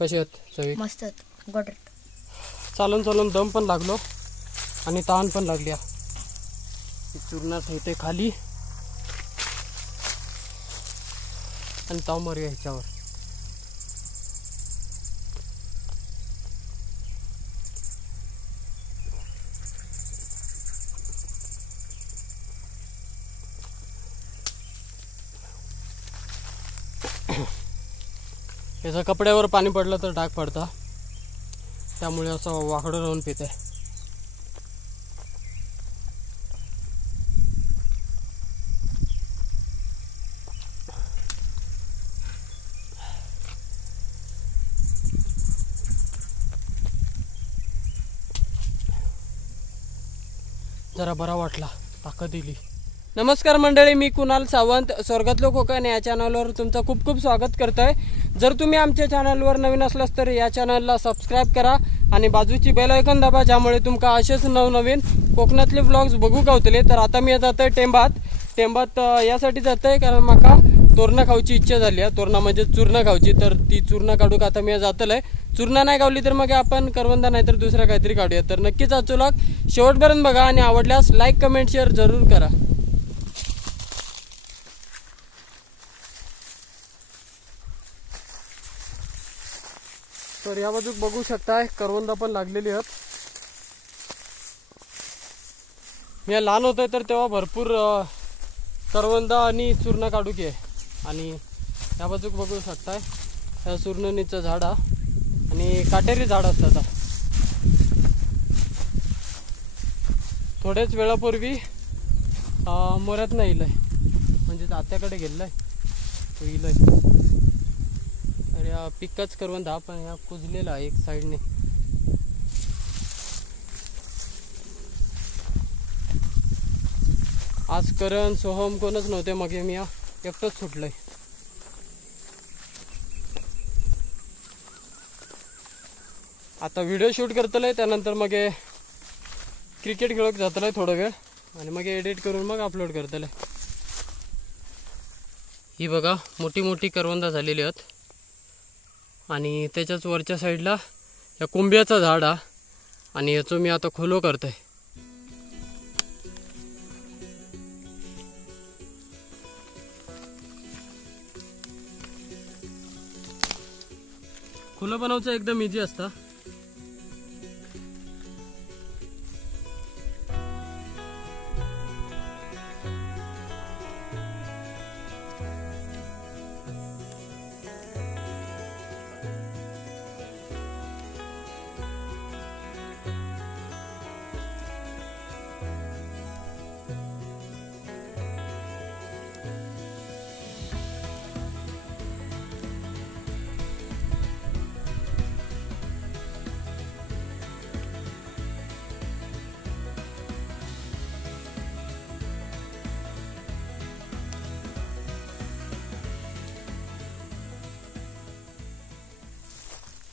कशी आहेत चवी? मस्त गोड. चालून चालून दम पण लागलो आणि ताण पण लागली. चूर्ण ठेवते खाली आणि ताव मारूया ह्याच्यावर. याच्या कपड्यावर पाणी पडलं तर डाग पडता, त्यामुळे असं वाकडं राहून पिते. जरा बरा वाटला, ताकद दिली. नमस्कार मंडळी, मी कुणाल सावंत, स्वर्गातलं कोकण या चॅनलवर तुमचं खूप खूप स्वागत करतोय. जर तुम्ही आमच्या चॅनलवर नवीन असलास तर या चॅनलला सबस्क्राईब करा आणि बाजूची बेल आयकॉन दाबा, ज्यामुळे तुमका असेच नवनवीन कोकणातले व्लॉग्स बघू गावतले. तर आता मी जातोय टेंबात यासाठी जातोय कारण माका तोरणा खाऊची इच्छा झाली आहे. तोरणा म्हणजे चूर्ण खाऊची, तर ती चूर्ण काढूक आता मी जातोय. चूर्ण नाही गावली तर मग आपण करवंदा नाही तर दुसरा काहीतरी काढूया. तर नक्कीच आजचा व्लॉग शेवटपर्यंत बघा आणि आवडल्यास लाईक कमेंट शेअर जरूर करा. तर या बाजूक बघू शकताय करवंदा पण लागलेली आहेत. मी लहान होतोय तर तेव्हा भरपूर करवंदा आणि चूर्ण काढू की. आणि या बाजूक बघू शकताय या चूर्णनीचं झाड आणि काटेरी झाड असतात. थोड्याच वेळापूर्वी मोऱ्यात नाही इलय, म्हणजे आत्याकडे गेलाय तो इलय. अरे पिकच करवंदा पण ह्या कुजलेला एक साईडने. आज करण सोहम कोणच नव्हते, मग मी एकटंच सुटलंय. आता व्हिडिओ शूट करतलंय, त्यानंतर मग क्रिकेट खेळत जातलंय थोडा वेळ आणि मग एडिट करून मग अपलोड करतलंय. ही बघा मोठी मोठी करवंदा झालेली आहेत आणि त्याच्याच वरच्या साईडला या कोंब्याचा झाड आणि याचं मी आता खोलो करतोय. खोलो बनवायचं एकदम इझी असतं.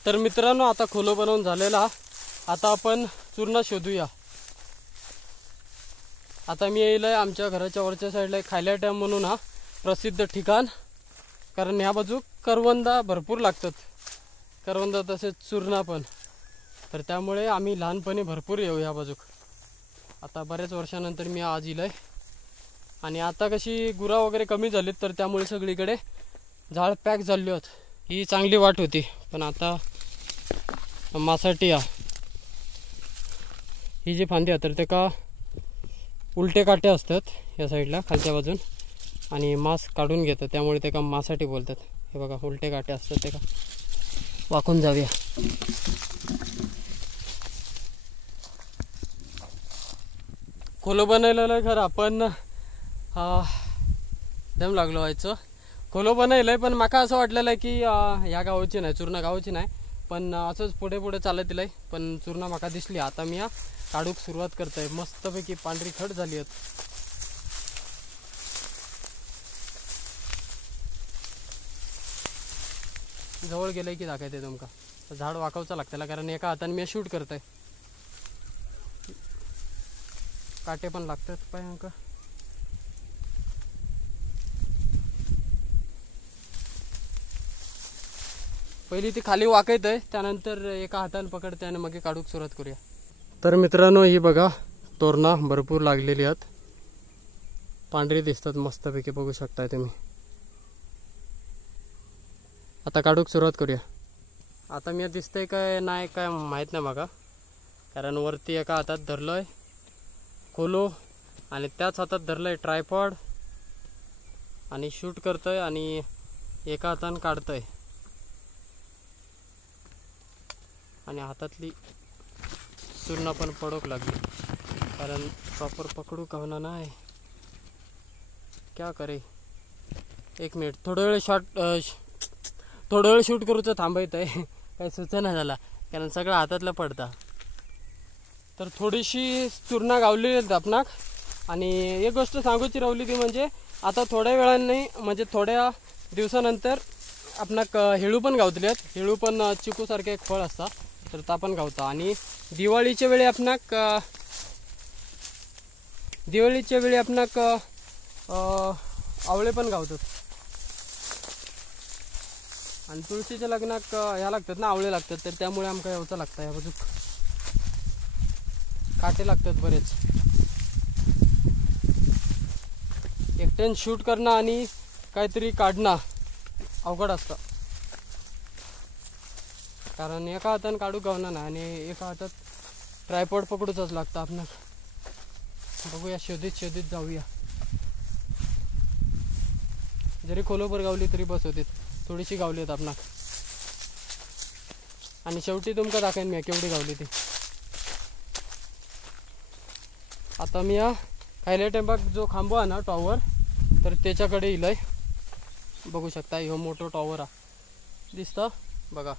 तर मित्रांनो, आता खोलो बनवून झालेला. आता आपण चूर्ण शोधूया. आता मी येईल आमच्या घराच्या वरच्या साईडला खायला डॅम म्हणून प्रसिद्ध ठिकाण, कारण ह्या बाजू करवंदा भरपूर लागतात. करवंदा तसेच चूर्ण पण, तर त्यामुळे आम्ही लहानपणी भरपूर येऊ ह्या बाजूक. आता बऱ्याच वर्षानंतर मी आज येईल. आणि आता कशी गुरा वगैरे कमी झालीत, तर त्यामुळे सगळीकडे झाड पॅक झाले आहेत. ही चांगली वाट होती, पण आता मासाठी ही जी फांदी आहे तर ते का उलटे काटे असतात या साईडला खालच्या बाजून आणि मांस काढून घेतात, त्यामुळे ते का मासाठी बोलतात. हे बघा उलटे काटे असतात, ते का वाकून जाऊया. खोलो बनवलेलं खरं आपण दम लागलो व्हायचं. खोलो बनवलंय, पण माका असं वाटलेलं आहे की या गावाची नाही, चूर्ण गावाची नाही, पण असंच पुढे पुढे चालत दिलंय. पण चूर्ण माका दिसली. आता मी काढूक सुरुवात करतोय. मस्तपैकी पांढरी खड झाली आहेत. जवळ गेलंय की दाखवते तुमका. झाड वाकवचं लागतं कारण एका हाताने मी शूट करतोय. काटे पण लागतात पायांका. पहिली ती खाली वाकत आहे, त्यानंतर एका हाताने पकडते आणि मग काढूक सुरुवात करूया. तर मित्रांनो, ही बघा तोरणा भरपूर लागलेली आहेत, पांढरी दिसतात मस्तपैकी, बघू शकताय तुम्ही. आता काढूक सुरुवात करूया. आता मी दिसतंय काय नाही काय माहीत नाही बघा, कारण वरती एका हातात धरलोय खोलो आणि त्याच हातात धरलंय ट्रायपॉड आणि शूट करतोय आणि एका हाताने काढतोय आणि हातातली चूर्ण पण पडोक लागली, कारण प्रॉपर पकडू कवना नाही. क्या करे, एक मिनिट, थोडा वेळ शूट करूचं थांबायचं आहे, काही सुचना झाला कारण सगळं हातातलं पडतं. तर थोडीशी चूर्ण गावली आपणाक. आणि एक गोष्ट सांगूची राहिली ती म्हणजे आता थोड्या वेळाने म्हणजे थोड्या दिवसानंतर आपणाक हेळू पण गावतले आहेत. हेळू पण चिकूसारखे एक फळ असतात, तर ता पण गावता. आणि दिवाळीच्या वेळी आपणाक आवळे पण गावतात. आणि तुळशीच्या लग्नाक ह्या लागतात ना, आवळे लागतात, तर त्यामुळे आमका यावचं लागतं. या बाजूक काटे लागतात बरेच. एकट्यान शूट करणं आणि काहीतरी काढणं अवघड असतं, कारण एका हाताने काढू गावना नाही आणि एका हातात ट्रायपॉड पकडूचंच लागतं आपणाक. बघूया, शोधित जाऊया. जरी खोलोबर गावली तरी बस होते, थोडीशी गावली आहेत आपणाक. आणि शेवटी तुमका दाखवेन मी केवढी गावली ती. आता मी या खायल्या टेम्पाक जो खांबो आहे ना टॉवर, तर त्याच्याकडे इलय. बघू शकता, ह्यो मोठो टॉवर हा दिसतं बघा.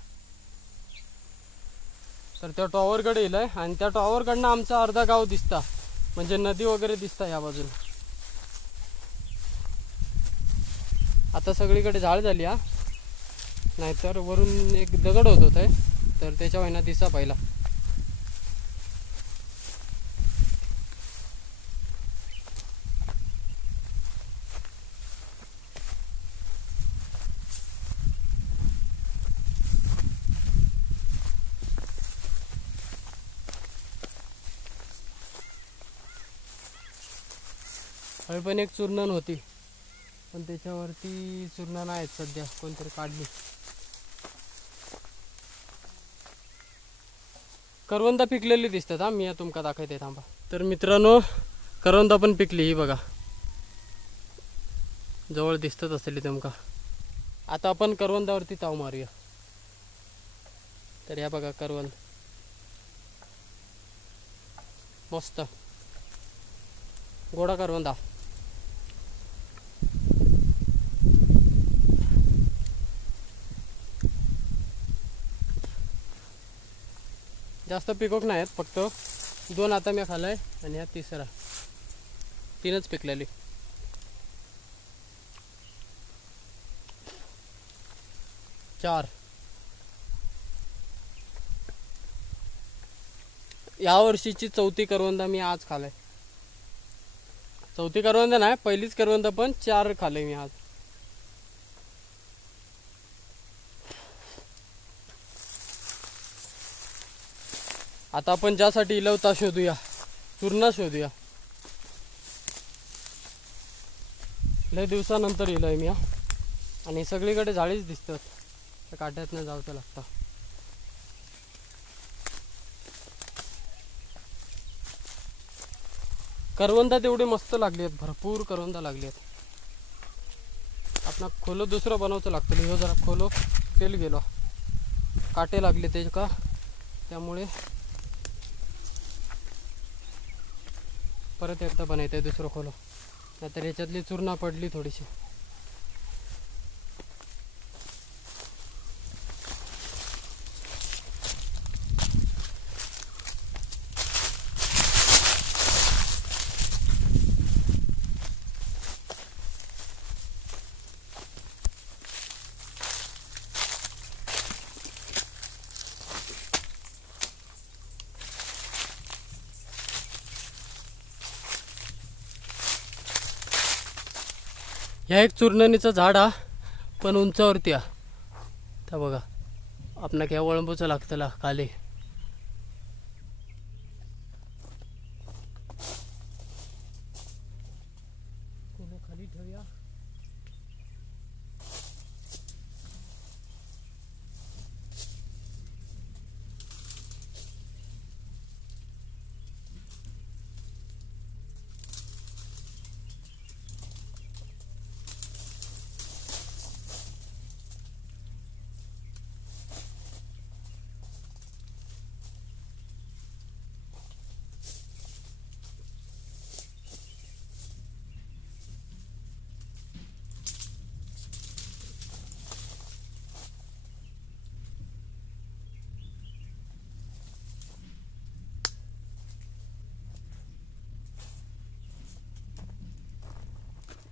तर त्या टॉवरकडे इलय आणि त्या टॉवरकडनं आमचा अर्धा गाव दिसता, म्हणजे नदी वगैरे दिसता या बाजूला. आता सगळीकडे झाड झाली हा, नाहीतर वरून एक दगड होत होते, तर त्याच्या वयना दिसा पहिला. हवी पण एक चूर्णन होती, पण त्याच्यावरती चूर्ण नाही सध्या, कोणतरी काढली. करवंदा पिकलेली दिसतात हा, मी तुमका दाखवते थांबा. तर मित्रांनो, करवंदा पण पिकली, ही बघा जवळ दिसतच असेल तुमका. आता आपण करवंदावरती ताव मारूया. तर या बघा करवंद मस्त गोडा करवंदा. जास्त पिकोक नाही आहेत, फक्त 2 आता मी खाल्लाय आणि हा तिसरा, 3च पिकलेली. चार या वर्षीची चौथी करवंदा मी आज खाल्लाय. चौथी करवंदा नाही, पहिलीच करवंदा, पण 4 खाल्ले मी आज. आता आपण ज्यासाठी इलवता शोधूया, चूर्ण शोधूया. लय दिवसानंतर इलय मी आणि सगळीकडे झाडीच दिसतात, त्या काट्यातनं जावचं लागतं. करवंदा तेवढे मस्त लागली आहेत, भरपूर करवंदा लागली आहेत. आपण खोलो दुसरं बनवचं लागतं. ह्यो जरा खोलो तेल गेलो, काटे लागले ते का, त्यामुळे परत एकदा बनायचं दुसरं खोलो, नाहीतर याच्यातली चूर्ण पडली थोडीशी. ह्या एक चूर्णणीचं झाड हा, पण उंचावरती हा. तर बघा आपणाक ह्या वळंबूचं लागतला खाली. खाली ठेवूया.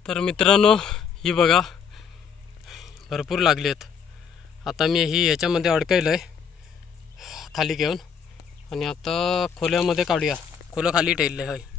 तर मित्रांनो ही बघा भरपूर लागली आहेत. आता मी ही ह्याच्यामध्ये अडकवलं आहे खाली घेऊन आणि आता खोल्यामध्ये काढूया. खोलं खाली ठेवलं आहे.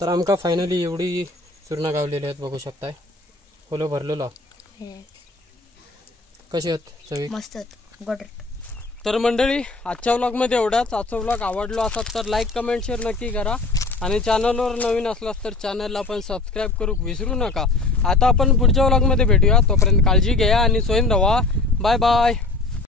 तर आमका फायनली एवढी चूर्ण गावलेली आहेत बघू शकताय. खोलं भरलेलं कशी आहेत चवी मस्त गोड. तर मंडळी आजच्या व्लॉगमध्ये एवढाच. आजचा व्लॉग आवडलो असाल तर लाईक कमेंट शेअर नक्की करा आणि चॅनलवर नवीन असलास तर चॅनलला पण सबस्क्राईब करू विसरू नका. आता आपण पुढच्या व्लॉगमध्ये भेटूया. तोपर्यंत काळजी घ्या आणि स्वयं रहा. Bye bye.